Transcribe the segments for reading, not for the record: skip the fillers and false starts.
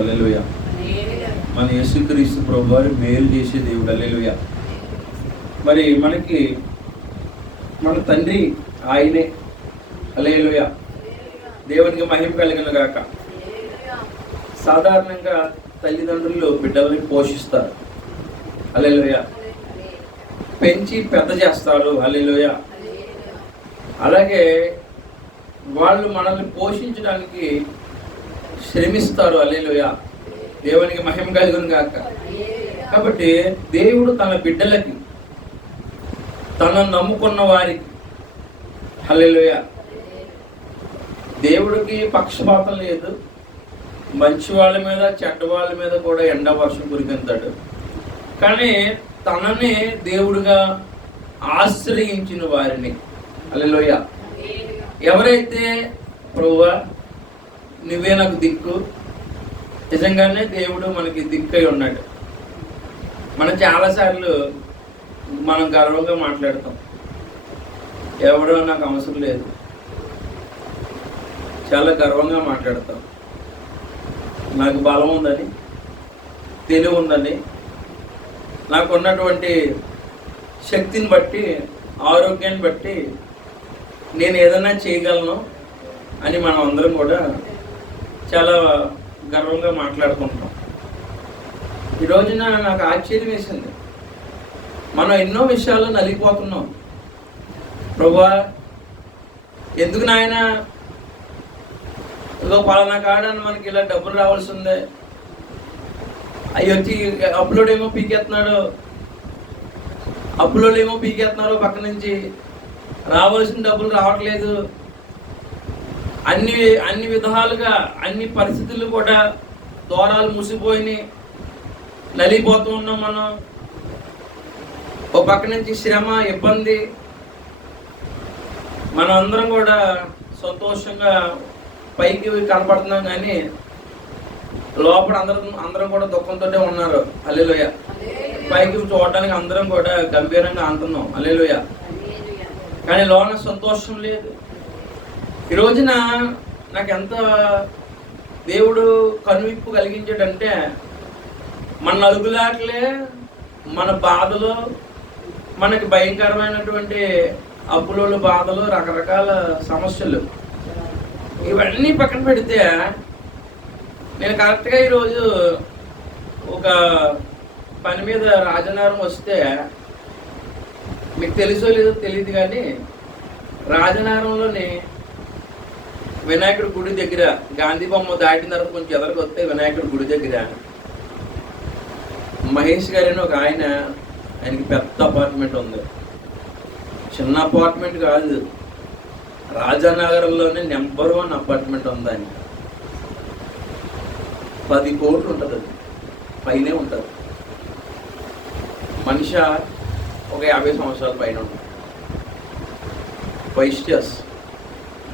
హల్లెలూయా. మన యేసుక్రీస్తు ప్రభు వారు మేలు చేసే దేవుడు. హల్లెలూయా. మరి మనకి మన తండ్రి ఆయనే. హల్లెలూయా. దేవునికి మహిమ కలిగిన గాక. సాధారణంగా తల్లిదండ్రులు బిడ్డలని పోషిస్తారు. హల్లెలూయా. పెంచి పెద్ద చేస్తారు. హల్లెలూయా. అలాగే వాళ్ళు మనల్ని పోషించడానికి శ్రమిస్తారు. హల్లెలూయా. దేవునికి మహిమ కలుగును గాక. కాబట్టి దేవుడు తన బిడ్డలకి, తనను నమ్ముకున్న వారికి, హల్లెలూయా, దేవుడికి పక్షపాతం లేదు. మంచి వాళ్ళ మీద చెడ్డ వాళ్ళ మీద కూడా ఎండ వర్షం కురికింతాడు. కానీ తనని దేవుడిగా ఆశ్రయించిన వారిని, హల్లెలూయా, ఎవరైతే ప్రభువా నువ్వే నాకు దిక్కు, నిజంగానే దేవుడు మనకి దిక్కై ఉన్నాడు. మనం చాలాసార్లు మనం గర్వంగా మాట్లాడతాం, ఎవడో నాకు అవసరం లేదు. చాలా గర్వంగా మాట్లాడతాం. నాకు బలం ఉందని, తెలివి ఉందని, నాకు ఉన్నటువంటి శక్తిని బట్టి, ఆరోగ్యాన్ని బట్టి నేను ఏదైనా చేయగలను అని మనం అందరం కూడా చాలా గర్వంగా మాట్లాడుకుంటాం. ఈ రోజున నాకు ఆశ్చర్యం వేసింది. మనం ఎన్నో విషయాల్లో నలిగిపోతున్నాం. ప్రభువా ఎందుకు నాయన ఇదో పలానా కాడని మనకి ఇలా డబ్బులు రావాల్సి ఉంది, అవి వచ్చి అప్లోడ్ ఏమో పీకేస్తున్నారు పక్క నుంచి, రావాల్సిన డబ్బులు రావట్లేదు. అన్ని విధాలుగా అన్ని పరిస్థితులు కూడా దూరాలు మూసిపోయినాయి, నలిగిపోతూ ఉన్నాం మనం. ఓ పక్క నుంచి శ్రమ, ఇబ్బంది. మనం అందరం కూడా సంతోషంగా పైకి కనపడుతున్నాం, కానీ లోపల అందరం కూడా దుఃఖంతో ఉన్నారు. హల్లెలూయా. పైకి చూడడానికి అందరం కూడా గంభీరంగా అంటున్నాం. హల్లెలూయా. కానీ లోన సంతోషం లేదు. ఈ రోజున నాకు ఎంత దేవుడు కనువిప్పు కలిగించాడంటే, మన నలుగులాట్లే, మన బాధలు, మనకి భయంకరమైనటువంటి అప్పులు, బాధలు, రకరకాల సమస్యలు, ఇవన్నీ పక్కన పెడితే నేను కరెక్ట్గా ఈరోజు ఒక పని మీద రాజనగరం వస్తే, మీకు తెలుసో లేదో తెలియదు కానీ రాజనగరంలోని వినాయకుడి గుడి దగ్గర, గాంధీ బొమ్మ దాటిన తర్వాత కొంచెం ఎదరికి వస్తే వినాయకుడి గుడి దగ్గర మహేష్ గారని ఒక ఆయనకి పెద్ద అపార్ట్మెంట్ ఉంది. చిన్న అపార్ట్మెంట్ కాదు, రాజానగరంలోనే నెంబర్ 1 అపార్ట్మెంట్ ఉంది. ఆయన 10 కోట్లు ఉంటుంది, అది పైనే ఉంటుంది. మనిషి ఒక 50 సంవత్సరాల పైన ఉంటుంది. వైశ్యస్,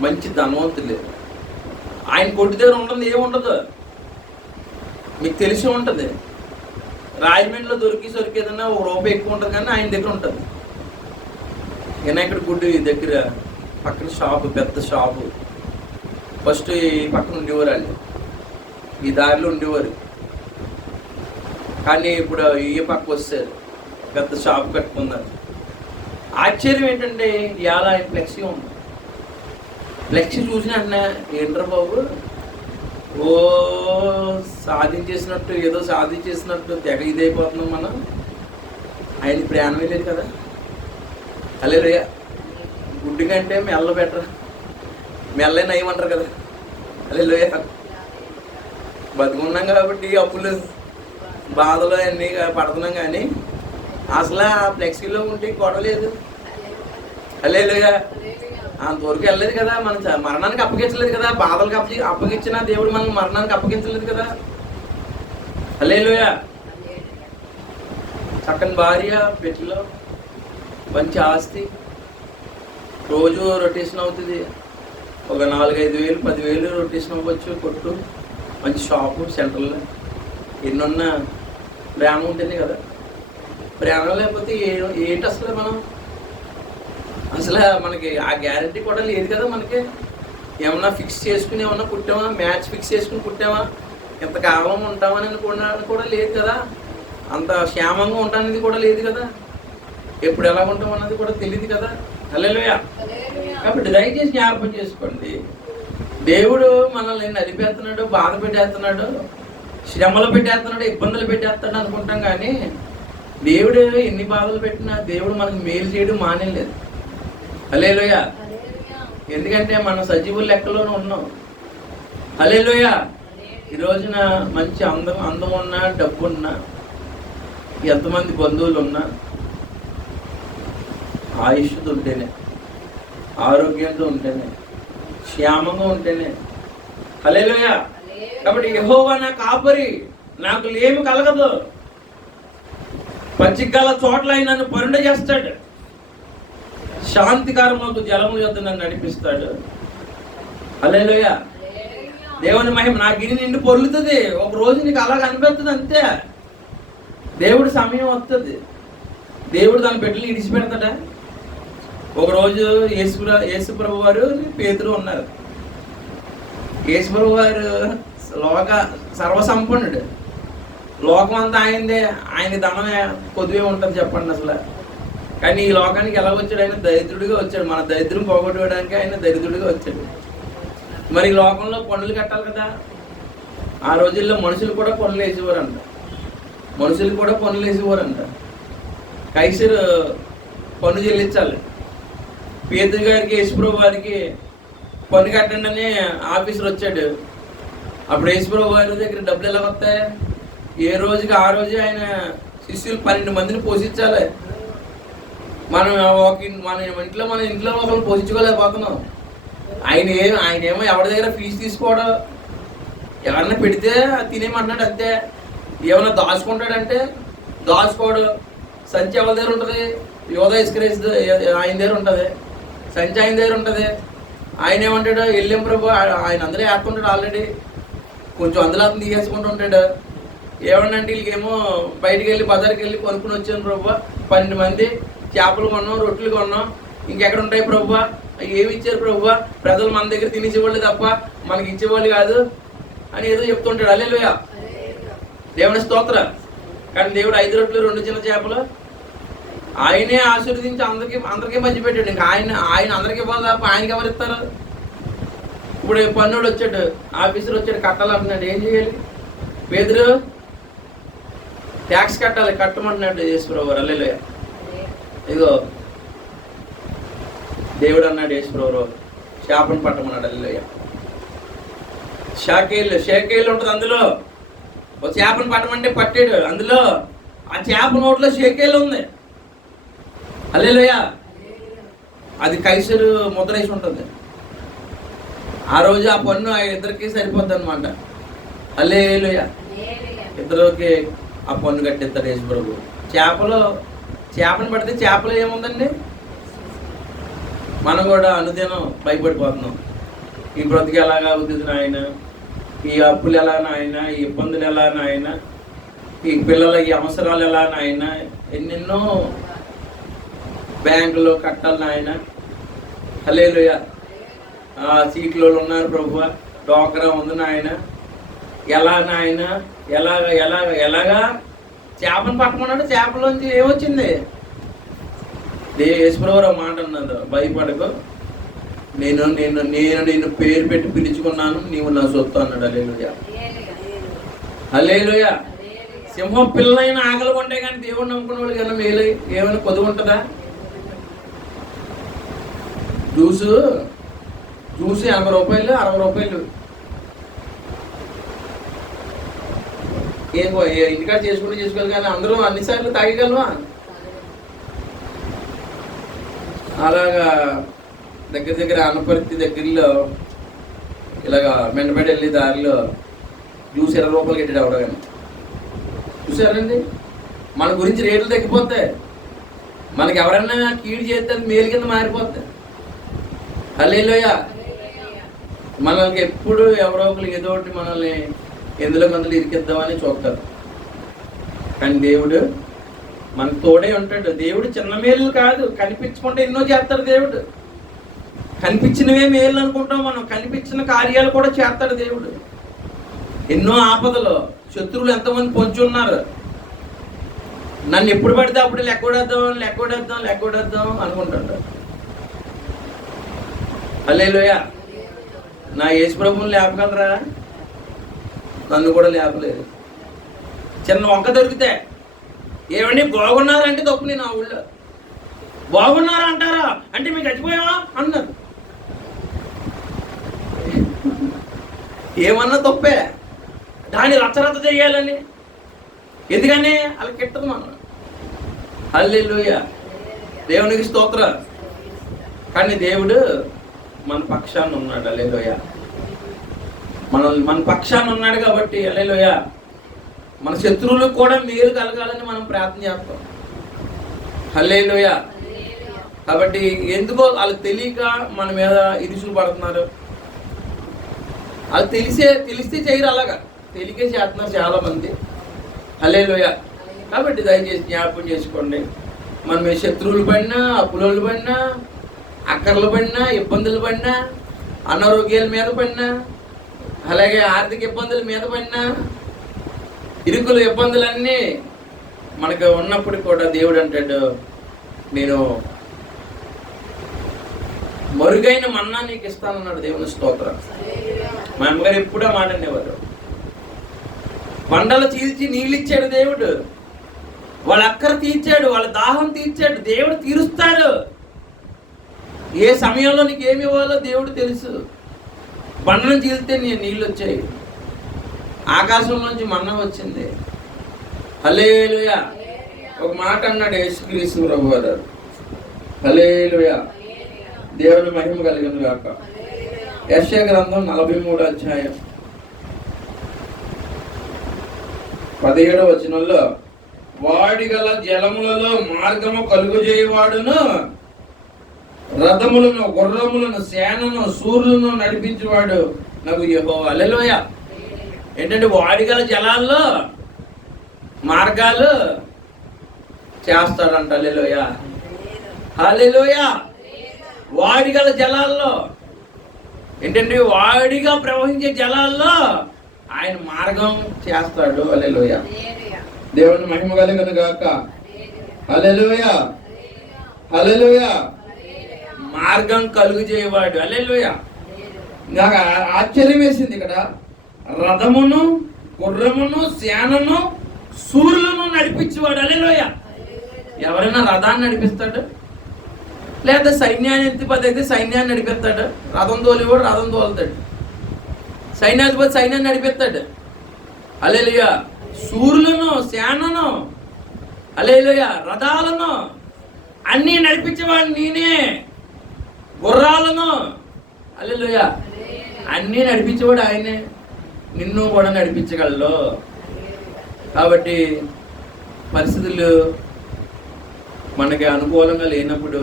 మంచి ధనవంతులు. ఆయన కొట్టి దగ్గర ఉంటుంది, ఏముండదు మీకు తెలిసి ఉంటుంది. రాజమండ్రిలో దొరికి ఏదన్నా ₹1 ఎక్కువ ఉంటుంది, కానీ ఆయన దగ్గర ఉంటుంది. వినాయకుడి గుడి దగ్గర పక్కన షాపు, పెద్ద షాపు. ఫస్ట్ ఈ పక్కన ఉండేవారు, వాళ్ళు ఈ దారిలో ఉండేవారు. కానీ ఇప్పుడు ఈ పక్క వస్తారు, పెద్ద షాపు కట్టుకున్నారు. ఆశ్చర్యం ఏంటంటే ఇవాళ ఆయన ఫ్లెక్సీ ఉంది. ఫ్లెక్సీ చూసిన వెంటనే ఏంట్రా బాబు, ఓ సాధించేసినట్టు, ఏదో సాధించేసినట్టు తెగ ఇదైపోతున్నాం మనం. ఆయన ప్రయాణమే లేదు కదా. హల్లెలూయా. గుడ్డి కంటే మెల్ల బెటర్, మెల్లే నయమంటారు కదా. హల్లెలూయా. బతుకున్నాం కాబట్టి అప్పులు, బాధలు అన్నీ పడుతున్నాం, కానీ అసలు ఆ ఫ్లెక్సీలో ఉంటే గొడవలేదు. హల్లెలూయా. అంతవరకు వెళ్ళలేదు కదా, మన మరణానికి అప్పగించలేదు కదా. బాధలకు అప్పగించిన దేవుడు మనం మరణానికి అప్పగించలేదు కదా. హల్లెలూయా. చక్కని భార్య, పెట్టులో మంచి ఆస్తి, రోజు రొటేషన్ అవుతుంది. ఒక 4-5 వేలు 10,000 రొటేషన్ అవ్వచ్చు. కొట్టు, మంచి షాపు సెంటర్లో. ఎన్నున్నా ప్రేమ ఉంటుంది కదా. ప్రేమ లేకపోతే ఏంటి అసలు మనం, అసలు మనకి ఆ గ్యారంటీ కూడా లేదు కదా. మనకి ఏమన్నా ఫిక్స్ చేసుకుని ఏమన్నా కుట్టామా, మ్యాచ్ ఫిక్స్ చేసుకుని కుట్టామా, ఇంతకాలం ఉంటామని అనుకున్నాను కూడా లేదు కదా, అంత క్షేమంగా ఉంటానది కూడా లేదు కదా, ఎప్పుడు ఎలా ఉంటాం అన్నది కూడా తెలియదు కదా. హల్లెలూయా. కాబట్టి దయచేసి జ్ఞాపకం చేసుకోండి, దేవుడు మనల్ని నలిపేస్తున్నాడు, బాధ పెట్టేస్తున్నాడు, శ్రమలు పెట్టేస్తున్నాడు, ఇబ్బందులు పెట్టేస్తాడు అనుకుంటాం. కానీ దేవుడు ఎన్ని బాధలు పెట్టినా దేవుడు మనకు మేలు చేయడం మానేలేదు. హల్లెలూయా. ఎందుకంటే మనం సజీవుల లెక్కలోనే ఉన్నాం. హల్లెలూయా. ఈ రోజున మంచి అందం ఉన్నా, డబ్బు ఉన్నా, ఎంతమంది బంధువులు ఉన్నా, ఆయుష్తో ఉంటేనే, ఆరోగ్యంతో ఉంటేనే, క్షేమంగా ఉంటేనే. హల్లెలూయా. కాబట్టి యెహోవా నా కాపరి, నాకు లేమి కలగదు, పచ్చికల చోట్ల ఆయన నన్ను పరుండ చేస్తాడు, శాంతికరములకు జలముల యొద్ద నన్ను నడిపిస్తాడు. హల్లెలూయా. దేవుని మహిమ. నా గిరి నిండి పొర్లుతుంది. ఒక రోజు నీకు అలాగ అనిపిస్తుంది అంతే. దేవుడి సమయం వస్తుంది, దేవుడు దాని బిడ్డలు ఇడిచిపెడతాడా? ఒకరోజు యేసుప్రభు వారు పేతురు ఉన్నారు. యేసుప్రభు వారు సర్వసంపన్నుడు, లోకం అంతా ఆయనదే, ఆయన ధనమే కొద్దిగా ఉంటుంది చెప్పండి అసలు. కానీ ఈ లోకానికి ఎలా వచ్చాడు? ఆయన దరిద్రుడిగా వచ్చాడు. మన దరిద్రం పోగొట్టుకోవడానికి ఆయన దరిద్రుడిగా వచ్చాడు. మరి లోకంలో పన్నులు కట్టాలి కదా. ఆ రోజుల్లో మనుషులు కూడా పన్నులు వేసేవారంట, కైసరు పన్ను చెల్లించాలి. పేతురు గారికి, యేసుప్రభు వారికి పన్ను కట్టండి అని ఆఫీసర్ వచ్చాడు. అప్పుడు యేసుప్రభు వారి దగ్గర డబ్బులు ఎలా వస్తాయి? ఏ రోజుకి ఆ రోజు ఆయన శిష్యులు 12 మందిని పోషించాలి. మన ఇంట్లో ఒకరిని పోషించుకోలేకపోతున్నాం. ఆయనేమో ఎవరి దగ్గర ఫీజు తీసుకోవడం, ఎవరన్నా పెడితే తినేమంటున్నాడు అంతే. ఏమన్నా దాచుకుంటాడంటే దాచుకోడు. సంచి ఎవరి దగ్గర ఉంటుంది? యోధా ఇస్కరేజ్ ఆయన దగ్గర ఉంటుంది, సంచి ఆయన దగ్గర ఉంటుంది. ఆయన ఏమంటాడు? వెళ్ళాం ప్రభు, ఆయన అందులో వేస్తుంటాడు ఆల్రెడీ, కొంచెం అందులో అతను తీసేసుకుంటూ ఉంటాడు. ఏమన్నంటే వీళ్ళకేమో బయటికి వెళ్ళి బజార్కి వెళ్ళి కొనుక్కుని వచ్చాను ప్రభు, 12 మంది చేపలు కొన్నాం, రొట్టెలు కొన్నాం, ఇంకెక్కడ ఉంటాయి ప్రభు? ఏమి ఇచ్చారు ప్రభు? ప్రజలు మన దగ్గర తినేసేవాళ్ళు తప్ప మనకి ఇచ్చేవాళ్ళు కాదు అని ఏదో చెప్తుంటాడు. హల్లెలూయా. దేవుని స్తోత్రం. కానీ దేవుడు 5 రొట్టెలు 2 చిన్న చేపలు ఆయనే ఆశీర్వదించి అందరికీ పంచిపెట్టాడు. ఇంకా ఆయన అందరికీ ఇవ్వాలి తప్ప ఆయనకి ఎవరు ఇస్తారు? ఇప్పుడు పన్నుడు వచ్చాడు, ఆఫీసర్ వచ్చాడు, కట్టాలంటున్నాడు. ఏం చేయాలి? పేతురు ట్యాక్స్ కట్టమంటున్నాడు యేసుప్రభు వారు. హల్లెలూయా. ఇదిగో దేవుడు అన్నాడు యేసుప్రభు, చేపను పట్టమన్నాడు. హల్లెలూయా. షేకేళ్ళు ఉంటుంది, అందులో ఒక చేపను పట్టమంటే పట్టాడు. అందులో ఆ చేప నోట్లో షేకేళ్ళు ఉంది. హల్లెలూయా. అది కైసరు ముద్ర వేసి ఉంటుంది. ఆ రోజు ఆ పన్ను ఇద్దరికి సరిపోద్ది అనమాట. హల్లెలూయా. ఇద్దరికి ఆ పన్ను కట్టిస్తారు యేసుప్రభు. చేపను పడితే చేపలో ఏముందండి? మనం కూడా అనుదినం భయపడిపోతున్నాం. ఈ బ్రతికి ఎలాగా అవుతుంది నాయన, ఈ అప్పులు ఎలా నాయన, ఈ ఇబ్బందులు ఎలా నాయన, ఈ పిల్లల ఈ అవసరాలు ఎలా నాయన, ఎన్నెన్నో బ్యాంకులో కట్టాలి నాయన. హల్లెలూయా. సీట్లో ఉన్నారు ప్రభు, డోకరా ఉంది నాయన, ఎలా నాయన, ఎలాగా చేపను పట్టమన్నాడు. చేపలోంచి ఏమొచ్చింది? యేసుప్రభు మాట అన్నాడు, భయపడకు, నేను పేరు పెట్టి పిలుచుకున్నాను, నీవు నా సొత్తు అన్నాడు. హల్లెలూయా. హల్లెలూయా. సింహం పిల్లలైన ఆకలి కొంటే కానీ దేవుడు నమ్ముకున్న వాళ్ళు కన్నా మేలు ఏమైనా కొద్దిగా ఉంటుందా? జ్యూసు 80 రూపాయలు, 60 రూపాయలు. ఇంటికాడ చేసుకోవాలి కానీ అందరూ అన్నిసార్లు తాగగలవా? అలాగా దగ్గర అనపర్తి దగ్గరలో ఇలాగా మెండపేట వెళ్ళి దారిలో జ్యూస్ 20 రూపాయలు కట్టాడు ఎవడో. కానీ చూసారండి, మన గురించి రేట్లు తగ్గిపోతాయి. మనకి ఎవరైనా కీడు చేస్తే మేలు కింద మారిపోతాయి. హల్లెలూయా. మనకి ఎప్పుడు ఎవరో ఒకరు ఏదో ఒకటి మనల్ని ఎందులో మందులు ఇరికిద్దామని చూస్తారు. కానీ దేవుడు మనకు తోడే ఉంటాడు. దేవుడు చిన్న మేలు కాదు, కనిపించకుండా ఎన్నో చేస్తాడు దేవుడు. కనిపించినవే మేలు అనుకుంటాం మనం, కనిపించిన కార్యాలు కూడా చేస్తాడు దేవుడు. ఎన్నో ఆపదలు, శత్రువులు ఎంతమంది పొంచి ఉన్నారు. నన్ను ఎప్పుడు పడితే అప్పుడు లెక్కొడేద్దాం అనుకుంటాడు. హల్లెలూయా. నా యేసు ప్రభువుని లేపగలరా? నన్ను కూడా లేపలేదు. చిన్న వంక దొరికితే ఏమండి బాగున్నారంటే తప్పు. నేను ఆ ఊళ్ళో బాగున్నారా అంటారా అంటే మీకు చచ్చిపోయావా అన్నారు. ఏమన్నా తప్పే, దాన్ని రచ్చరచ్చ చేయాలని. ఎందుకని అలా కిట్టదు మనం. హల్లెలూయా, దేవునికి స్తోత్రం. కానీ దేవుడు మన పక్షాన ఉన్నాడు. హల్లెలూయా. మన పక్షాన ఉన్నాడు కాబట్టి హల్లెలూయా మన శత్రువులకు కూడా మేలు కలగాలని మనం ప్రార్థన చేస్తాం. హల్లెలూయా. కాబట్టి ఎందుకో వాళ్ళకి తెలియక మన మీద ఇరుసులు పడుతున్నారు. వాళ్ళు తెలిస్తే చేయరు, అలాగా తెలియకే చేస్తున్నారు చాలా మంది. హల్లెలూయా. కాబట్టి దయచేసి జ్ఞాపకం చేసుకోండి, మన మీద శత్రువులు పడినా, అప్పులోళ్ళు పడినా, అక్కర్లు పడినా, ఇబ్బందులు పడినా, అనారోగ్యాల మీద పడినా, అలాగే ఆర్థిక ఇబ్బందుల మీద పడినా, ఇరుకులు ఇబ్బందులన్నీ మనకు ఉన్నప్పుడు కూడా దేవుడు అంటాడు, నేను మరుగైన మన్నా నీకు ఇస్తానన్నాడు. దేవుని స్తోత్రం. మా అమ్మగారు ఎప్పుడూ మాట అనేవారు. బండలు చీల్చి నీళ్ళు ఇచ్చాడు దేవుడు, వాళ్ళ అక్కర తీర్చాడు, వాళ్ళ దాహం తీర్చాడు. దేవుడు తీరుస్తాడు. ఏ సమయంలో నీకు ఏమి ఇవ్వాలో దేవుడు తెలుసు. బండను చీల్తే నీళ్ళు వచ్చాయి, ఆకాశంలోంచి మన్నా వచ్చింది. హల్లెలూయా. ఒక మాట అన్నాడు యేసుక్రీస్తు ప్రభువారు. హల్లెలూయా. దేవుని మహిమ కలిగిన గాక. యెషయా గ్రంథం 43వ అధ్యాయం 17వ వచనంలో, వాడిగల జలములలో మార్గము కలుగజేయవాడును, రథములను, గుర్రములను, సేనను, సూర్యులను నడిపించేవాడు నాకు యెహోవా. హల్లెలూయా. ఏంటంటే వాడిగల జలాల్లో మార్గాలు చేస్తాడంట. హల్లెలూయా. హల్లెలూయా. వాడిగల జలాల్లో ఏంటంటే వాడిగా ప్రవహించే జలాల్లో ఆయన మార్గం చేస్తాడు. హల్లెలూయా. దేవుని మహిమ కలుగును గాక. హల్లెలూయా. హల్లెలూయా. మార్గం కలుగు చేయవాడు. హల్లెలూయా. నాకు ఆశ్చర్యం వేసింది ఇక్కడ, రథమును, గుర్రమును, సేనను, సూర్యులను నడిపించేవాడు. హల్లెలూయా. ఎవరైనా రథాన్ని నడిపిస్తాడు? లేదా సైన్యాన్ని ఎత్తిపతి అయితే సైన్యాన్ని నడిపిస్తాడు. రథం తోలివాడు రథం తోలుతాడు. సైన్యాధిపతి సైన్యాన్ని నడిపిస్తాడు. హల్లెలూయా. సూర్యులను, సేనను, హల్లెలూయా, రథాలను అన్నీ నడిపించేవాడు నేనే. గుర్రాలను, హల్లెలూయా, అన్నీ నడిపించేవాడు ఆయనే. నిన్ను కూడా నడిపించగలడు. కాబట్టి పరిస్థితులు మనకి అనుకూలంగా లేనప్పుడు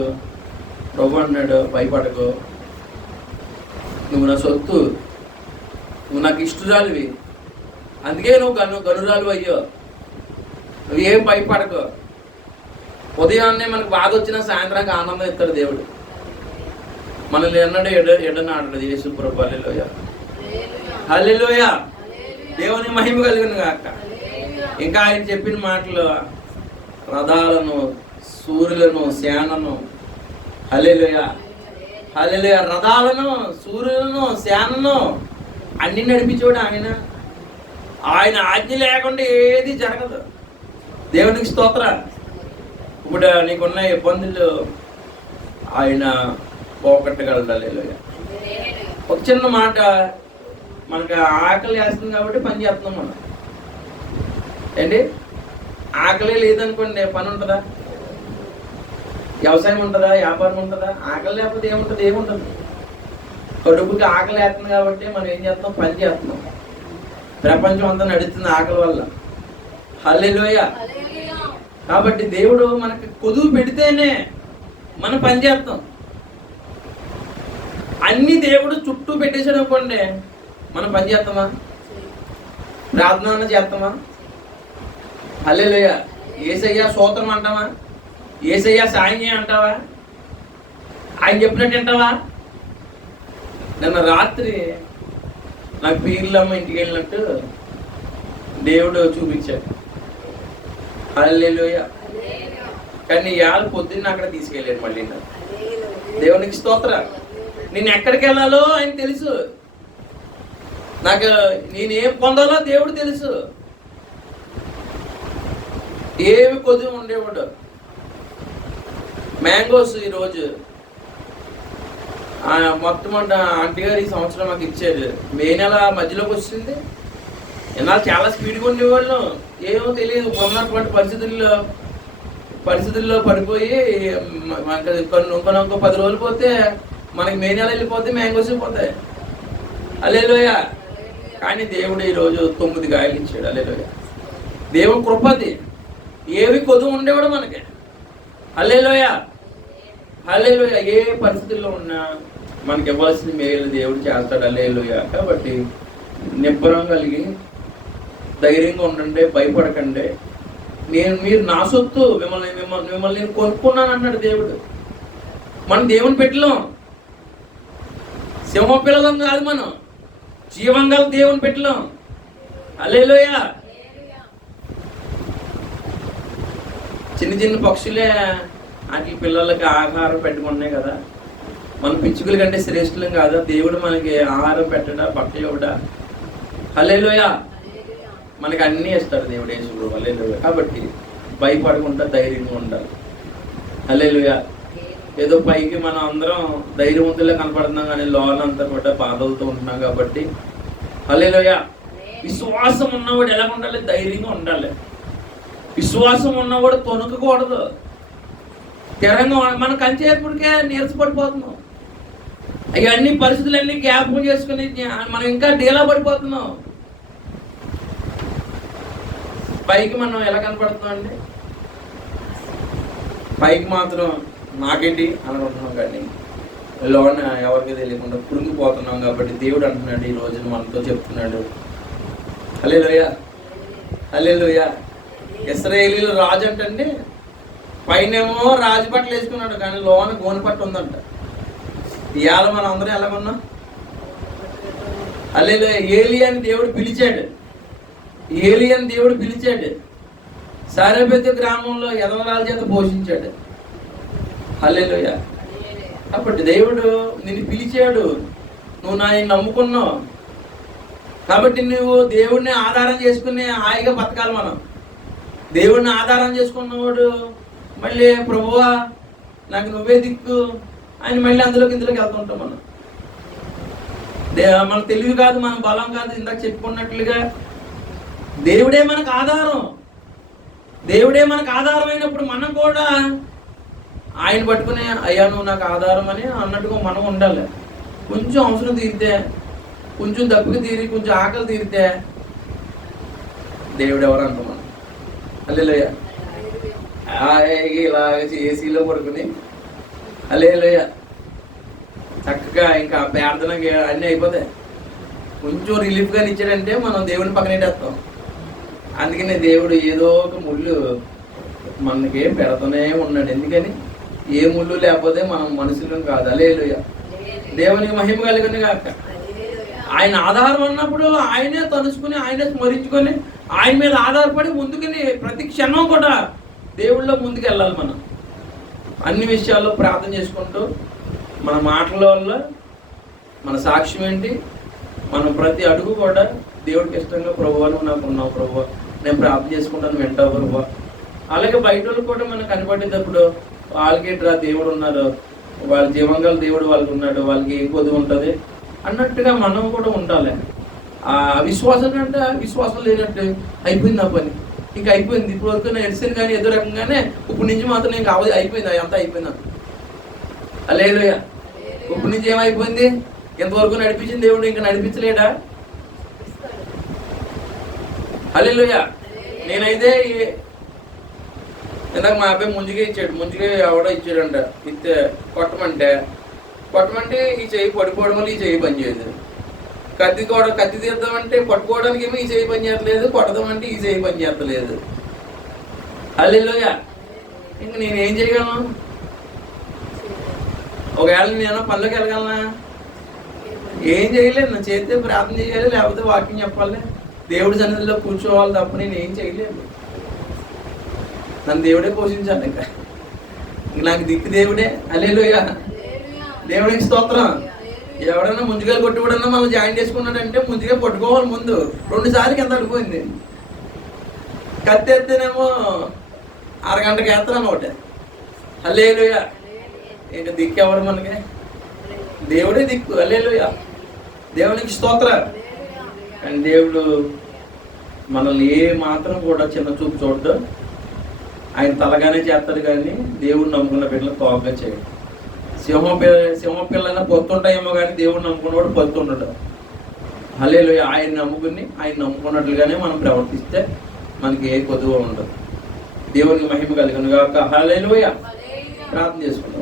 ప్రభు అన్నాడు, భయపడకు, నువ్వు నా సొత్తు, నువ్వు నాకు ఇష్టరాలివి, అందుకే నువ్వు గనురాలు అయ్యో, నువ్వేం భయపడకు. ఉదయాన్నే మనకు బాధ వచ్చినా సాయంత్రానికి ఆనందం ఇస్తాడు దేవుడు. మనల్ని ఎన్నడూ ఎడనాడు యేసు ప్రభు. హల్లెలూయా. హల్లెలూయా. దేవుని మహిమ కలిగిన గాక. ఇంకా ఆయన చెప్పిన మాటలు, రథాలను, సూర్యులను, సేనను, హల్లెలూయా, హల్లెలూయా, రథాలను, సూర్యులను, సేనను అన్ని నడిపించేవాడు ఆయన. ఆయన ఆజ్ఞ లేకుండా ఏది జరగదు. దేవునికి స్తోత్రం. ఇప్పుడు నీకున్న ఇబ్బందులు ఆయన పోగొట్టగలడు. హల్లెలూయా. ఒక చిన్న మాట, మనకు ఆకలి వేస్తుంది కాబట్టి పని చేస్తున్నాం మనం. ఏంటి, ఆకలి లేదనుకోండి పని ఉంటుందా? వ్యవసాయం ఉంటుందా? వ్యాపారం ఉంటుందా? ఆకలి లేకపోతే ఏముంటుంది? కడుపుకి ఆకలి వేస్తుంది కాబట్టి మనం ఏం చేస్తాం? పని చేస్తున్నాం. ప్రపంచం అంతా నడుస్తుంది ఆకలి వల్ల. హల్లెలూయా. కాబట్టి దేవుడు మనకి కొదువు పెడితేనే మనం పని చేస్తాం. అన్ని దేవుడు చుట్టూ పెట్టేసాడు అనుకోండి, మనం పని చేస్తామా? ప్రార్థన చేస్తామా? హల్లెలూయా. యేసయ్యా స్తోత్రం అంటావా? యేసయ్యా సాయం చేయ అంటావా? ఆయన చెప్పినట్టు అంటావా? నిన్న రాత్రి నాకు పీర్లమ్మ ఇంటికి వెళ్ళినట్టు దేవుడు చూపించాడు. హల్లెలూయా. కానీ ఇవాళ పొద్దున్న అక్కడ తీసుకెళ్ళాడు మళ్ళీ. దేవునికి స్తోత్రం. నేను ఎక్కడికి వెళ్ళాలో ఆయన తెలుసు, నాకు నేనేం పొందాలో దేవుడు తెలుసు. ఏమి కొద్దిగా ఉండేవాడు. మ్యాంగోస్ ఈరోజు మొట్టమొదట ఆంటీ గారు ఈ సంవత్సరం మాకు ఇచ్చారు. మే నెల మధ్యలోకి వచ్చింది. ఎన్నాళ్ళు చాలా స్పీడ్గా ఉండేవాళ్ళు, ఏమో తెలియదు. ఉన్నటువంటి పరిస్థితుల్లో పడిపోయి ఇంకొక 10 రోజులు పోతే మనకి మే నెల వెళ్ళిపోతే మ్యాంగోస్ పోతాయి. హల్లెలూయా. కానీ దేవుడు ఈరోజు 9 కాయలు ఇచ్చాడు. హల్లెలూయా. దేవుడు కృపది. ఏవి కొద్దు ఉండేవాడు మనకి. హల్లెలూయా. హల్లెలూయా. ఏ పరిస్థితుల్లో ఉన్నా మనకి ఇవ్వాల్సిన మేలు దేవుడు చేస్తాడు. హల్లెలూయా. కాబట్టి నిబ్బరం కలిగి ధైర్యంగా ఉండండి, భయపడకండి. మీరు నా సొత్తు, మిమ్మల్ని నేను కొనుక్కున్నాను అన్నాడు దేవుడు. మనం దేవుని పెట్టలేం, సింహ పిల్లలం కాదు, మనం జీవంగా దేవుని పెట్టలేం. హల్లెలూయా. చిన్న చిన్న పక్షులే వాటి పిల్లలకి ఆహారం పెట్టుకున్నాయి కదా. మన పిచ్చుకల కంటే శ్రేష్ఠులం కాదా? దేవుడు మనకి ఆహారం పెట్టడా, బట్టలు ఇవ్వడా? హల్లెలూయా. మనకి అన్నీ ఇస్తాడు దేవుడు యేసుడు. హల్లెలూయా. కాబట్టి భయపడకుండా ధైర్యంగా ఉండాలి. హల్లెలూయా. ఏదో పైకి మనం అందరం ధైర్యవంతులే కనపడుతున్నాం, కానీ లోనంతా కూడా బాధలతో ఉంటున్నాం. కాబట్టి హల్లెలూయా. విశ్వాసం ఉన్నవాడు ఎలా ఉండాలి? ధైర్యంగా ఉండాలి. విశ్వాసం ఉన్నవాడు తొణకకూడదు. స్థిరంగా మనం కంచేపటికే నీరసపడిపోతున్నాం. అవన్నీ పరిస్థితులన్నీ జ్ఞాపకం చేసుకుని మనం ఇంకా డీలా పడిపోతున్నాం. పైకి మనం ఎలా కనపడుతున్నాం అండి? పైకి మాత్రం నాకేంటి అనుకుంటున్నాం, కానీ లోన ఎవరికి తెలియకుండా కురింగిపోతున్నాం. కాబట్టి దేవుడు అంటున్నాడు, ఈ రోజున మనతో చెప్తున్నాడు. హల్లెలూయా. హల్లెలూయా. ఇశ్రాయేలీయుల రాజు అంటండి, పైనేమో రాజు బట్టలు వేసుకున్నాడు, కానీ లోన గోనె పట్టు ఉందంట. ఇవాళ మనం అందరం ఎలాగున్నాం? హల్లెలూయా. ఏలియాని దేవుడు పిలిచాడు. ఏలియాని దేవుడు పిలిచాడు. సారెపేతు గ్రామంలో యెదవరాల చేత పోషించాడు. హల్లెలూయా. కాబట్టి దేవుడు నిన్ను పిలిచాడు, నువ్వు ఆయన నమ్ముకున్నావు. కాబట్టి నువ్వు దేవుడిని ఆధారం చేసుకుని హాయిగా బతకాలి. మనం దేవుడిని ఆధారం చేసుకున్నవాడు మళ్ళీ ప్రభువా నాకు నువ్వే దిక్కు అని మళ్ళీ ఇందులోకి వెళ్తుంటాం. మనం మన తెలివి కాదు, మన బలం కాదు. ఇందాక చెప్పుకున్నట్లుగా దేవుడే మనకు ఆధారం. దేవుడే మనకు ఆధారం అయినప్పుడు మనం కూడా ఆయన పట్టుకునే అయ్యా నువ్వు నాకు ఆధారం అని అన్నట్టుగా మనం ఉండాలి. కొంచెం అవసరం తీరితే, కొంచెం దప్పిక తీరి, కొంచెం ఆకలి తీరితే దేవుడు ఎవరు అంటాం మనం. హల్లెలూయా. ఇలాగ ఏసీలో పడుకుని హల్లెలూయా చక్కగా ఇంకా ప్రార్థనకి అన్నీ అయిపోతాయి. కొంచెం రిలీఫ్గా ఇచ్చాడంటే మనం దేవుడిని పక్కనెట్టేస్తాం. అందుకనే దేవుడు ఏదో ఒక ముళ్ళు మనకి పెడుతూనే ఉన్నాడు. ఎందుకని? ఏ ముళ్ళు లేకపోతే మనం మనుషులం కాదు. హల్లెలూయా. దేవునికి మహిమ కలుగును గాక. ఆయన ఆధారం అన్నప్పుడు ఆయనే తలుచుకుని, ఆయనే స్మరించుకొని, ఆయన మీద ఆధారపడి ముందుకుని ప్రతి క్షణం కూడా దేవుళ్ళో ముందుకు వెళ్ళాలి. మనం అన్ని విషయాల్లో ప్రార్థన చేసుకుంటూ మన మాటల వల్ల మన సాక్ష్యం ఏంటి, మనం ప్రతి అడుగు కూడా దేవుడికి ఇష్టంగా ప్రభువా నువ్వు నాకు ఉన్నావు, ప్రభువా నేను ప్రార్థన చేసుకుంటాను వింటావు ప్రభువా. అలాగే బయట వాళ్ళు కూడా మనకు కనపడేటప్పుడు వాళ్ళకేంట్రా దేవుడు ఉన్నారు, వాళ్ళ జీవంగా దేవుడు వాళ్ళకి ఉన్నాడు, వాళ్ళకి ఏం కొద్ది ఉంటుంది అన్నట్టుగా మనం కూడా ఉండాలి. ఆ విశ్వాసం అంటే విశ్వాసం లేనట్టు అయిపోయింది ఆ పని, ఇంకా అయిపోయింది. ఇప్పుడు వరకు నేను ఎడిసిన్ కానీ ఏదో రకంగానే ఇప్పుడు నుంచి మాత్రం ఇంకా అయిపోయింది, అంతా అయిపోయింది. హల్లెలూయా. ఇప్పుడు నుంచి ఏమైపోయింది? ఎంతవరకు నడిపించింది దేవుడు, ఇంకా నడిపించలేడా? హల్లెలూయా. నేనైతే ఇందాక మా అబ్బాయి ముందుగా ఇచ్చాడు, ముందుగా ఎవడో ఇచ్చాడంట, ఇస్తే కొట్టమంటే ఈ చెయ్యి పడిపోవడం వల్ల ఈ చెయ్యి పని చేయదు. కత్తి తీద్దామంటే పట్టుకోవడానికి ఏమో ఈ చెయ్యి పని చేయట్లేదు, కొట్టదామంటే ఈ చెయ్యి పని చేయట్లేదు. హల్లెలూయా. ఇంక నేనేం చేయగలను? ఒకవేళ నేను పనులకు వెళ్ళగలనా? ఏం చేయలేదు, నా చేస్తే ప్రార్థన చేయాలి, లేకపోతే వాకింగ్ చెప్పాలి, దేవుడి సన్నిధిలో కూర్చోవాలి తప్ప నేను ఏం చేయలేదు. నన్ను దేవుడే పోషించాను. ఇంకా నాకు దిక్కు దేవుడే. హల్లెలూయా, దేవుడికి స్తోత్రం. ఎవడన్నా ముందుగా కొట్టుబడన్నా మనం జాయిన్ చేసుకున్నాడంటే ముందుగా పట్టుకోవాలి. ముందు 2 సార్లు కింద పడిపోయింది. కత్తి ఎత్తేనేమో అరగంటకి వేస్తాను ఒకటి. హల్లెలూయా. ఇంకా దిక్కు ఎవరు మనకి? దేవుడే దిక్కు. హల్లెలూయా, దేవునికి స్తోత్రం. కానీ దేవుడు మనల్ని ఏ మాత్రం కూడా చిన్న చూపు చూడడు. ఆయన తలగానే చేస్తాడు, కానీ దేవుడు నమ్ముకున్న బిడ్డలు తోకగా చేయడు. సింహం పిల్లైనా పొత్తుంటాయేమో కానీ దేవుడు నమ్ముకున్నవాడు పొత్తుండడు. హల్లెలూయా. ఆయన నమ్ముకున్నట్లుగానే మనం ప్రవర్తిస్తే మనకి ఏ కొద్దుగా ఉండదు. దేవునికి మహిమ కలుగును గాక. హల్లెలూయా. ప్రార్థన చేసుకుంటాం.